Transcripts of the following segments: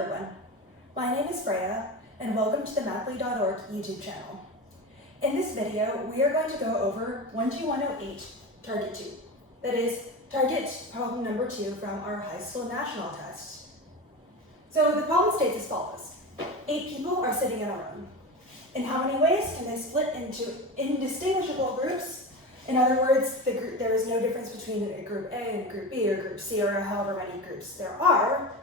everyone, my name is Freya and welcome to the Mathly.org YouTube channel. In this video, we are going to go over 12108 Target 2. That is, Target problem number 2 from our high school national test. So the problem states as follows. 8 people are sitting in a room. In how many ways can they split into indistinguishable groups? In other words, there is no difference between a group A and a group B or group C or however many groups there are,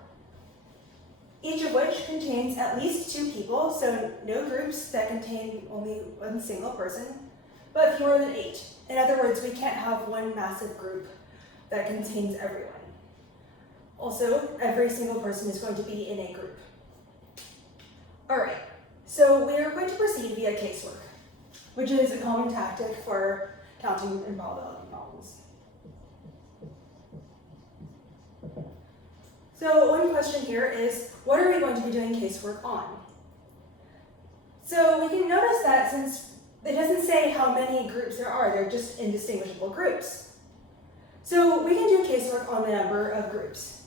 each of which contains at least 2 people, so no groups that contain only one single person, but fewer than 8. In other words, we can't have one massive group that contains everyone. Also, every single person is going to be in a group. All right, so we are going to proceed via casework, which is a common tactic for counting and probability problems. So one question here is, what are we going to be doing casework on? So we can notice that since it doesn't say how many groups there are, they're just indistinguishable groups. So we can do casework on the number of groups.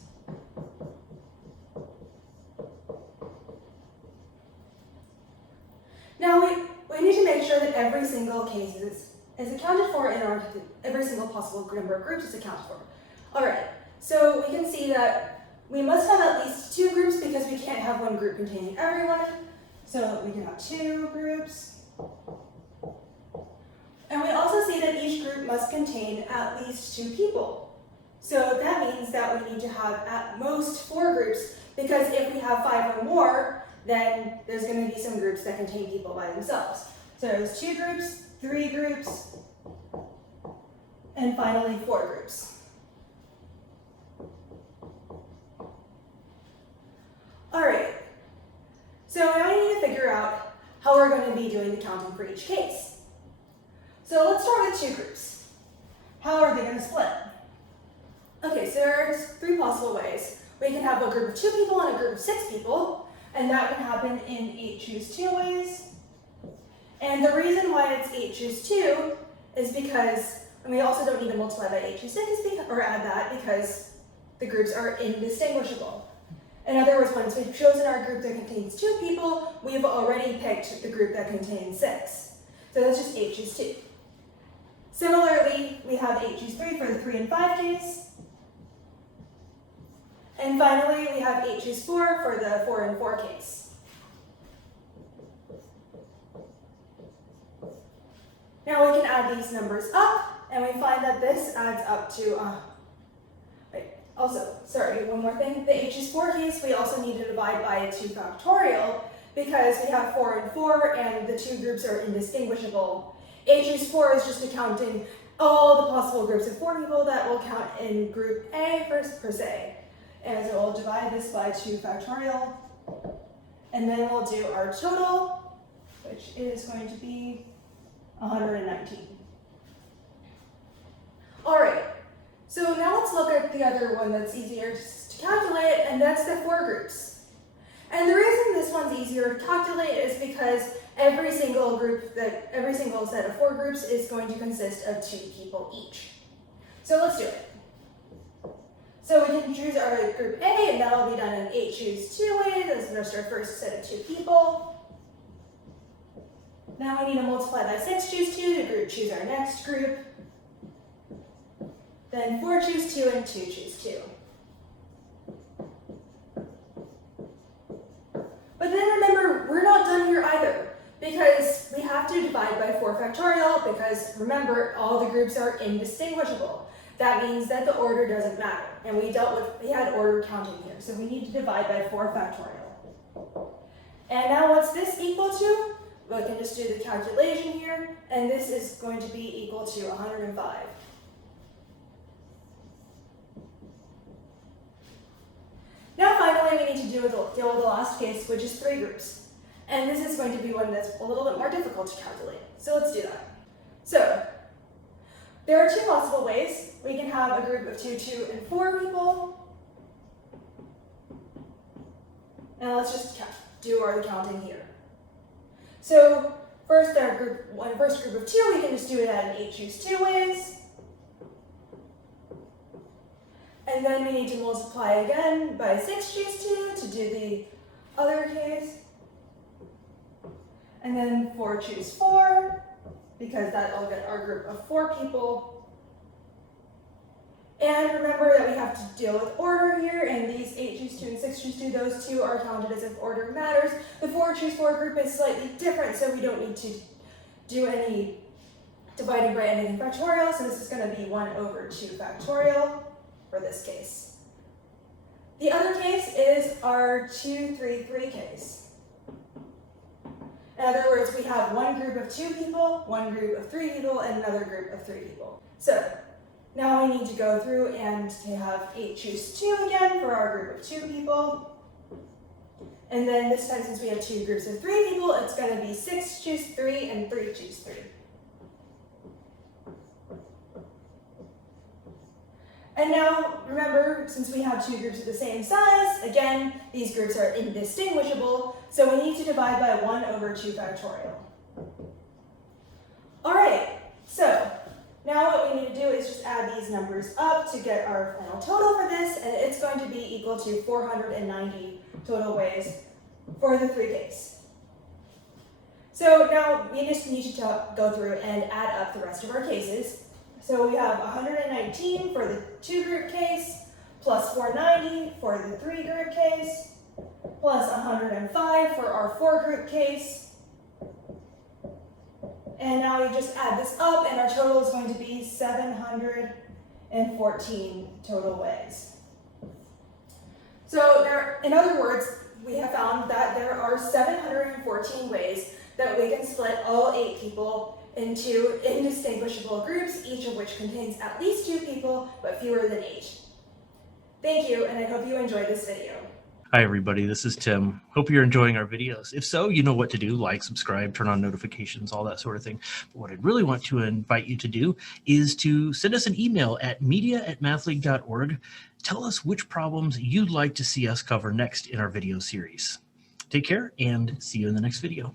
Now we need to make sure that every single case is accounted for in every single possible number of groups is accounted for. All right, so we can see that we must have at least 2 groups because we can't have one group containing everyone. So we can have 2 groups. And we also see that each group must contain at least 2 people. So that means that we need to have at most 4 groups, because if we have 5 or more, then there's going to be some groups that contain people by themselves. So there's 2 groups, 3 groups, and finally 4 groups. All right, so now we need to figure out how we're going to be doing the counting for each case. So let's start with 2 groups. How are they going to split? Okay, so there's 3 possible ways. We can have a group of 2 people and a group of 6 people, and that can happen in 8 choose 2 ways. And the reason why it's 8 choose 2 is because, and we also don't need to multiply by 8 choose 6 or add that because the groups are indistinguishable. In other words, once we've chosen our group that contains 2 people, we've already picked the group that contains 6. So that's just 8 choose 2. Similarly, we have 8 choose 3 for the 3 and 5 case. And finally, we have 8 choose 4 for the 4 and 4 case. Now we can add these numbers up, and we find that this adds up to, one more thing. The 8 choose 4 case, we also need to divide by a 2 factorial because we have 4 and 4, and the 2 groups are indistinguishable. 8 choose 4 is just accounting all the possible groups of 4 people that will count in group A per se. And so we'll divide this by 2 factorial, and then we'll do our total, which is going to be 119. All right, so now let's look at the other one that's easier to calculate, and that's the 4 groups. And the reason this one's easier to calculate is because every single set of 4 groups is going to consist of 2 people each. So let's do it. So we can choose our group A, and that'll be done in 8 choose 2 ways. That's just our first set of 2 people. Now we need to multiply by 6 choose 2 to choose our next group. Then 4 choose 2 and 2 choose 2. But then remember, we're not done here either, because we have to divide by 4 factorial, because remember, all the groups are indistinguishable. That means that the order doesn't matter, and we had order counting here, so we need to divide by 4 factorial. And now what's this equal to? We can just do the calculation here, and this is going to be equal to 105. Now finally we need to deal with the last case, which is 3 groups. And this is going to be one that's a little bit more difficult to calculate. So let's do that. So there are 2 possible ways. We can have a group of 2, 2, and 4 people. And let's just do our counting here. So first group of 2, we can just do it in 8 choose 2 ways. And then we need to multiply again by 6 choose 2 to do the other case. And then 4 choose 4, because that'll get our group of 4 people. And remember that we have to deal with order here, and these 8 choose 2 and 6 choose 2, those two are counted as if order matters. The 4 choose 4 group is slightly different, so we don't need to do any dividing by anything factorial, so this is going to be 1 over 2 factorial for this case. The other case is our 2, 3, 3 case. In other words, we have one group of 2 people, one group of 3 people, and another group of 3 people. So now we need to go through and have 8 choose 2 again for our group of 2 people. And then this time, since we have 2 groups of 3 people, it's going to be 6 choose 3 and 3 choose 3. And now, remember, since we have 2 groups of the same size, again, these groups are indistinguishable, so we need to divide by 1 over 2 factorial. All right, so now what we need to do is just add these numbers up to get our final total for this, and it's going to be equal to 490 total ways for the 3 case. So now we just need to go through and add up the rest of our cases. So we have 119 for the 2 group case, plus 490 for the 3 group case, plus 105 for our 4 group case. And now we just add this up, and our total is going to be 714 total ways. So in other words, we have found that there are 714 ways that we can split all 8 people into indistinguishable groups, each of which contains at least 2 people, but fewer than 8. Thank you, and I hope you enjoyed this video. Hi everybody, this is Tim. Hope you're enjoying our videos. If so, you know what to do: like, subscribe, turn on notifications, all that sort of thing. But what I'd really want to invite you to do is to send us an email at media@mathleague.org. Tell us which problems you'd like to see us cover next in our video series. Take care and see you in the next video.